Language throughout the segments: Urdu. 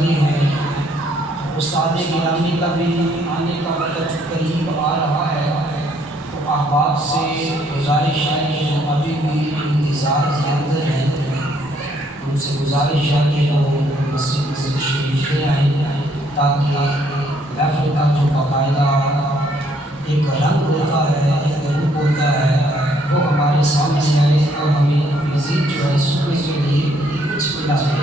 جاری ہیں۔ استاد گرامی کا بھی آنے کا وقت قریب آ رہا ہے، تو احباب سے گزارش ہے کہ جو ابھی بھی انتظار کے اندر ہیں ان سے گزارش ہے کہ وہ مسجد شریف لے آئیں، تاکہ محفل کا جو باقاعدہ ایک رنگ ہوتا ہے، ایک روپ ہوتا ہے، وہ ہمارے سامنے آئے اور ہمیں مزید جو ہے سننے کے لیے کچھ ملا ہے۔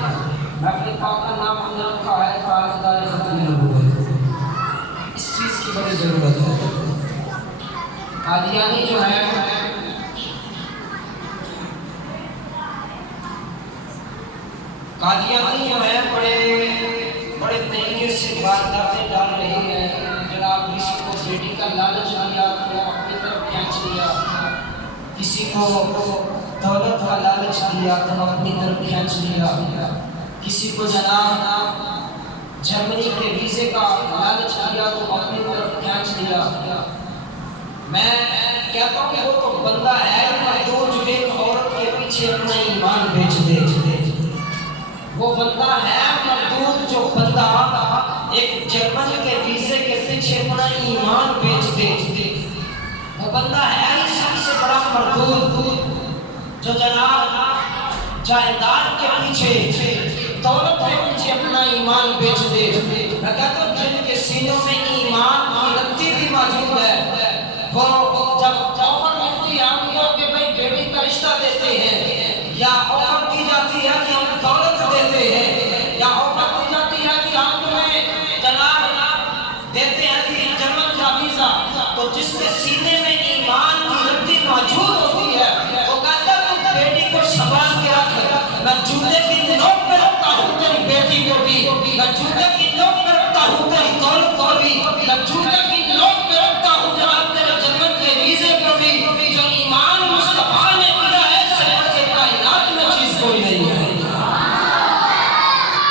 محفل پاک کا نام ہم نے رکھا ہے تاجدار ختم نبوت۔ اس چیز کی بڑی ضرورت ہے۔ قادیانی جو ہے بڑے طریقے سے وارداتیں ڈال رہی ہے۔ جناب کسی کو بیٹی کا لالچ دیا تو اپنی طرف کھینچ لیا، کسی کو دولت کا لالچ دیا تو اپنی طرف کھینچ لیا، کسی کو جناب جرمنی کے ویزے کا لالچ دیا تو اپنی طرف کھینچ لیا۔ میں کہتا ہوں کہ وہ تو بندہ ہے مردود جو ایک عورت کے پیچھے اپنا ایمان بیچ دے۔ وہ بندہ ہے مردود جو بندہ ایک جرمنی کے ویزے کے پیچھے اپنا ایمان بیچ دے۔ وہ بندہ ہے ہی سب سے بڑا مردود جو جناب جائیداد کے پیچھے، دولت کے پیچھے اپنا ایمان بیچ دے۔ میں کہتا ہوں جن کے سینوں میں ایمان کی لگتی بھی موجود ہے، وہ جب آفر ملتی ہے ہم کو کہ بھائی بیٹی کا رشتہ دیتے ہیں، یا آفر کی جاتی ہے کہ ہم دولت دیتے ہیں، یا آفر کی جاتی ہے کہ ہم تمہیں جناب دیتے ہیں کہ جرمن کا ویزا، تو جس کے سینے میں ایمان کی لگتی موجود ہوتی ہے وہ کہتا ہے تم بیٹی کو سنبھال کے رکھ، میں جوتے کی نوک پہ رکھتا ہوں تیری بیٹی کو بھی، میں جوتے کی نوک پہ رکھتا ہوں تیری دولت کو بھی، میں جوتے کی نوک پہ رکھتا ہوں جناب تیرے جنت کے ویزے کو بھی۔ جو ایمان مصطفیٰ نے دیا ہے سب کے کائنات میں چیز کوئی نہیں ہے۔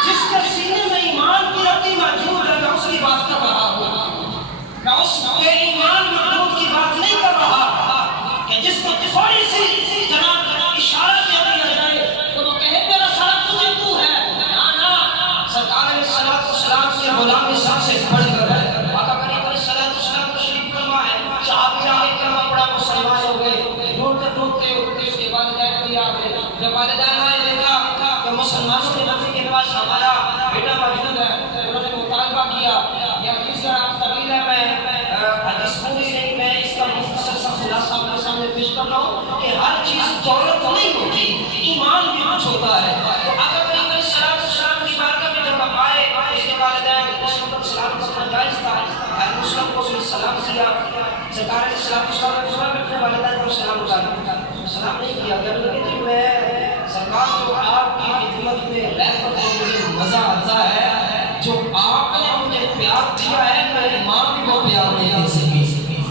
جس کے سینے میں ایمان کی رتی موجود ہے میں اس کی بات کر رہا ہوں، میں اس کے ایمان مردود کی بات نہیں کر رہا کہ جس کو تھوڑی سی جناب اشارہ کیا دیا جائے تو وہ کہے میرا سارا تجھے تو ہے۔ نا سرکار علیہ السلام کے غلامی سب سے بڑھ کر ہے۔ آقا کریم علیہ السلام تشریف فرما ہے، صحابی آگے کرما پڑا مسلمان ہو گئے، ڈھونڈتے ڈھونڈتے اس کے والدین بھی آ گئے۔ جب والدین آئے دیکھا کہ مسلمانوں کے نبی کے پاس ہمارا بیٹا موجود ہے، انہوں نے مطالبہ کیا یا حدیث طویل ہے، میں حدیث پوری نہیں، میں اس کا مختصر سا خلاصہ آپ کے سامنے پیش کر رہا ہوں کہ ہر چیز دولت نہیں ہوتی، ایمان بھی کچھ ہوتا ہے۔ تو آقا کریم علیہ السلام کی بارگاہ میں جب آئے اس کے والدین مسلم کو سلام کرنا جائز تھا، ہر مسلم کو بھی سلام کیا۔ سرکار علیہ السلام نے اپنے والدین کو سلام سلام نہیں کیا، کہنے لگے کہ میں سرکار جو آپ کی خدمت میں رہ کر مجھے مزہ آتا ہے، جو آپ نے مجھے پیار دیا ہے میری ماں بھی وہ پیار نہیں دے سکی،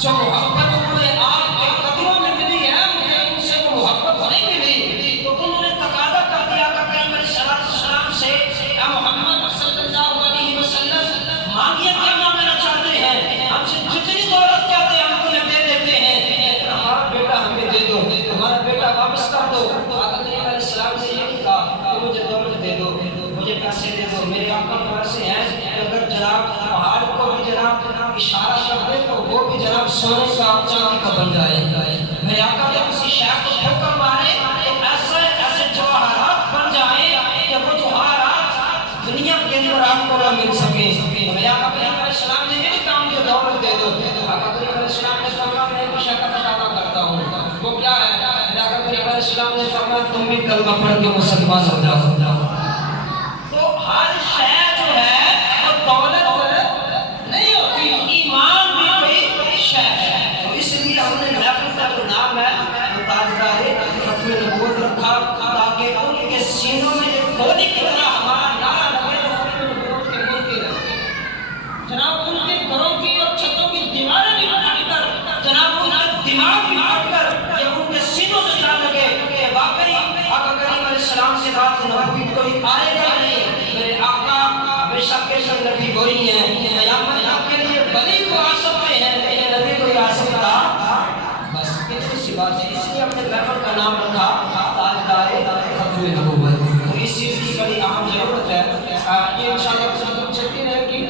جو محبت مجھے آپ کے قدموں میں ملی ہے مجھے ان سے وہ محبت نہیں ملی۔ تو انہوں نے تقاضا کر دیا کہ کریم علیہ السلام سے اے محمد صلی اللہ علیہ وسلم مانگیے کیا مانگنا چاہتے ہیں، ہم سے جتنی دولت چاہتے ہیں ہم تمہیں دے دیتے ہیں، لیکن ہمارا بیٹا ہمیں دے دو، ہمارا بیٹا واپس کر دو۔ آقا کریم علیہ السلام نے یہ نہیں کہا کہ مجھے دولت دے دو، مجھے پیسے دے دو، میرے آقا کے ویسے ہیں کہ اگر جناب پہاڑ کو بھی جناب اشارہ کر دے تو وہ بھی جناب سونے کا چاندی کا بن جائے۔ میرے آقا جب کسی شہر کو ٹھوکر مارے تو ایسے جواہرات بن جائیں کہ وہ جواہرات دنیا کے اندر آپ کو نہ مل سکے۔ میرے آقا کریم علیہ السلام نے یہ نہیں کہا مجھے دولت دے دو، آقا کریم علیہ السلام نے فرمایا میں ایک شے کا تقاضا کرتا ہوں، وہ کیا ہے؟ میرے آقا کریم علیہ السلام نے فرمایا تم بھی کلمہ پڑھ کے مسلمان ہو جاؤ۔ تو ہر شے جو ہے وہ دولت نہیں ہوتی، ایمان بھی کوئی شے ہے۔ تو اس لیے ہم نے محفل کا جو نام ہے وہ تاجدار ختم نبوت رکھا تاکہ ان کے سینوں میں ایک گولی کی طرح ہمارا نعرہ لگے تو ختم نبوت کے منکر ہیں۔ جناب ان کے گھروں کی اور چھتوں کی دیواریں بھی پھاڑ کر، جناب ان کا دماغ بھی پھاڑ کر یہ ان کے سینوں میں جا لگے کہ واقعی آقا کریم علیہ السلام سے بات نبوت کوئی آئے گا نہیں۔ میرے آقا بے شک نبی وہی ہیں، قیامت تک کے لیے ولی کو آ سکتے ہیں لیکن نبی کوئی آ سکتا بس اتنی سی بات ہے۔ اس لیے اپنے محفل کا نام رکھا تاجدار ختم نبوت۔ تو اس چیز کی بڑی اہم ضرورت ہے۔ دیتی رہے گی